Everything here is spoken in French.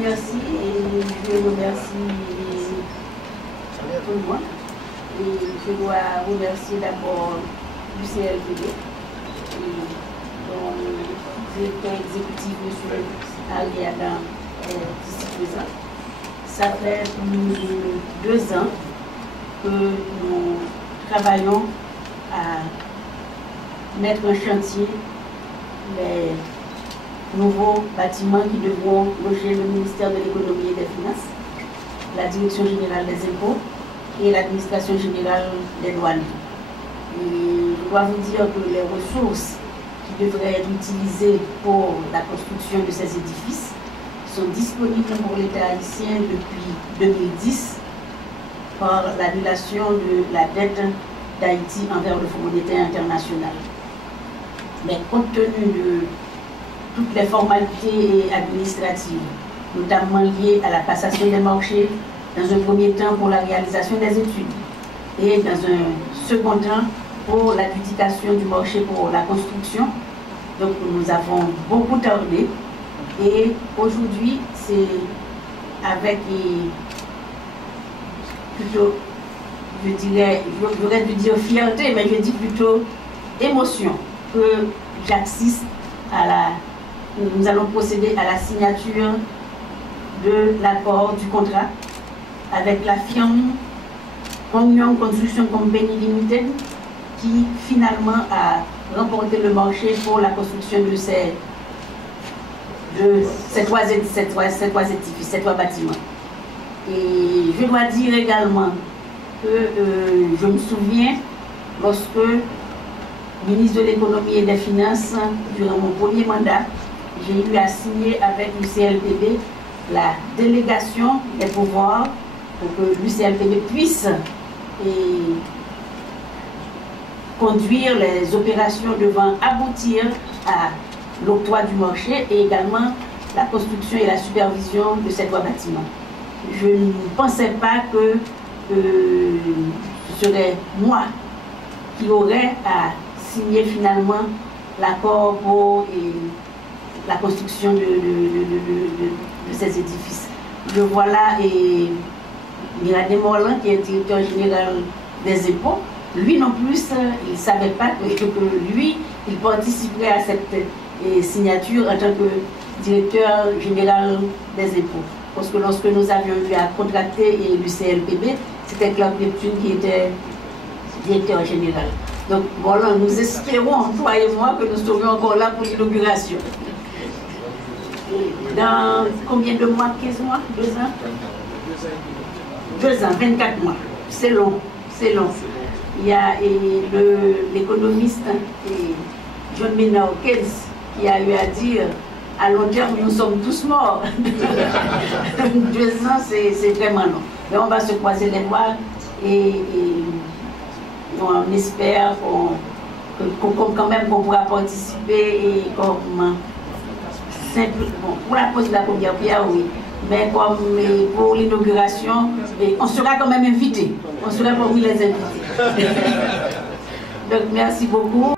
Merci et je remercie tout le monde. Et je dois remercier d'abord l'UCLPB, dont le directeur exécutif, M. Ali Adam, est ici présent. Ça fait plus de 2 ans que nous travaillons à mettre en chantier les nouveaux bâtiments qui devront loger le ministère de l'économie et des finances, la direction générale des impôts et l'administration générale des douanes. Et je dois vous dire que les ressources qui devraient être utilisées pour la construction de ces édifices sont disponibles pour l'État haïtien depuis 2010 par l'annulation de la dette d'Haïti envers le Fonds monétaire international. Mais compte tenu de toutes les formalités administratives, notamment liées à la passation des marchés, dans un premier temps pour la réalisation des études et dans un second temps pour l'adjudication du marché pour la construction. Donc nous avons beaucoup tardé et aujourd'hui c'est avec plutôt, j'aurais dû dire fierté, mais je dis plutôt émotion que j'assiste nous allons procéder à la signature de l'accord du contrat avec la firme Union Construction Company Limited qui finalement a remporté le marché pour la construction de ces 3 édifices, ces 3 bâtiments. Et je dois dire également que je me souviens lorsque ministre de l'économie et des finances, durant mon premier mandat, j'ai eu à signer avec l'UCLPB la délégation des pouvoirs pour que l'UCLPB puisse conduire les opérations devant aboutir à l'octroi du marché et également la construction et la supervision de ces 3 bâtiments. Je ne pensais pas que ce serait moi qui aurais à signer finalement l'accord pour la construction de ces édifices. Je vois là Miradé Morland, qui est directeur général des impôts. Lui non plus, il ne savait pas que lui, il participerait à cette signature en tant que directeur général des impôts. Parce que lorsque nous avions eu à contracter l'UCLPB, c'était Claude Neptune qui était directeur général. Donc voilà, nous espérons, toi et moi, que nous serions encore là pour l'inauguration. Dans combien de mois? 15 mois? 2 ans? 2 ans, 24 mois. C'est long, c'est long. Il y a l'économiste John Maynard Keynes qui a eu à dire à long terme, nous sommes tous morts. 2 ans, c'est vraiment long. Mais on va se croiser les doigts et on espère quand même qu'on pourra participer et comme simple, pour la pose de la première pierre, oui. Mais comme pour l'inauguration, on sera quand même invité. On sera parmi les invités. Donc merci beaucoup.